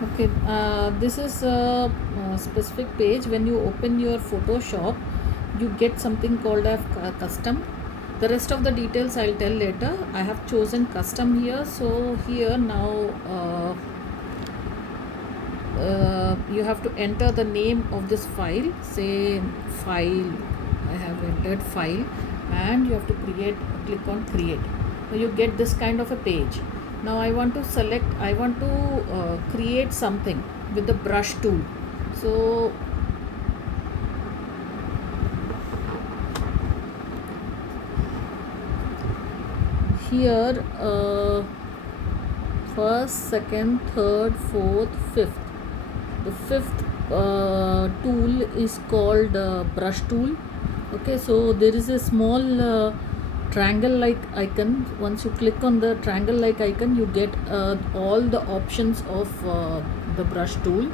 Okay, this is a specific page. When you open your Photoshop, you get something called a custom. The rest of the details I'll tell later. I have chosen custom here. So here now you have to enter the name of this file. Say file. I have entered file, and you have to click on create. Now you get this kind of a page. Now I want to create something with the brush tool. So here first, second, third, fourth, fifth. The fifth tool is called brush tool. Okay, so there is a small triangle like icon. Once you click on the triangle like icon, you get all the options of the brush tool.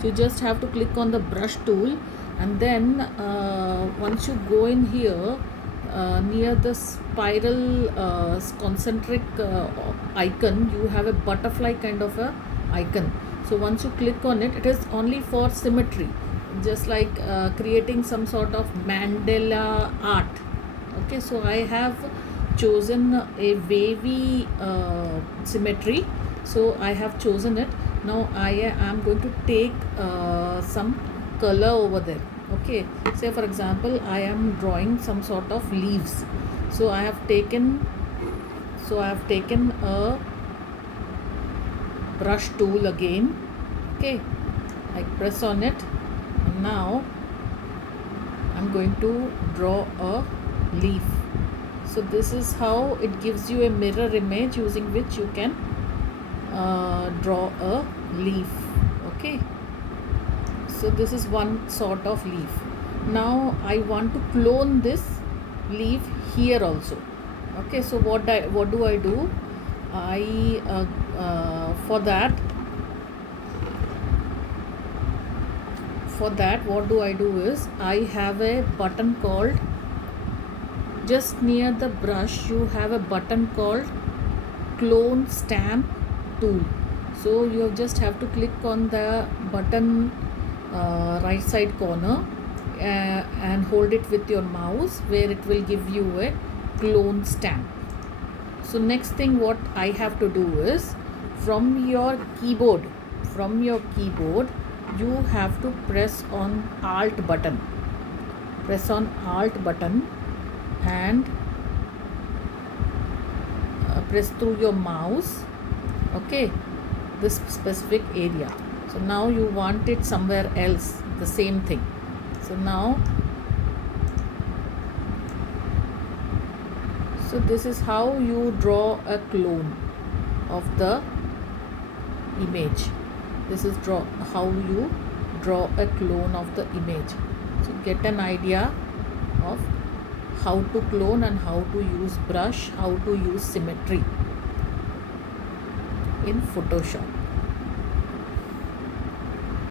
So you just have to click on the brush tool, and then once you go in here near the spiral concentric icon, you have a butterfly kind of a icon. So once you click on it, it is only for symmetry, just like creating some sort of mandala art. Okay, so I have chosen a wavy symmetry. So I have chosen it. Now I am going to take some color over there. Okay, say for example I am drawing some sort of leaves. So I have taken a brush tool again. Okay, I press on it, and now I'm going to draw a leaf. So this is how it gives you a mirror image using which you can draw a leaf. Okay, so this is one sort of leaf. Now I want to clone this leaf here also. Okay, so what do I do? I for that what do I do is I have a button called, just near the brush you have a button called clone stamp tool. So you just have to click on the button right side corner and hold it with your mouse, where it will give you a clone stamp. So next thing what I have to do is, from your keyboard you have to press on alt button and press through your mouse. Okay, this specific area. So now you want it somewhere else, the same thing. So this is how you draw a clone of the image. This is how you draw a clone of the image. So get an idea of how to clone and how to use brush, how to use symmetry in Photoshop.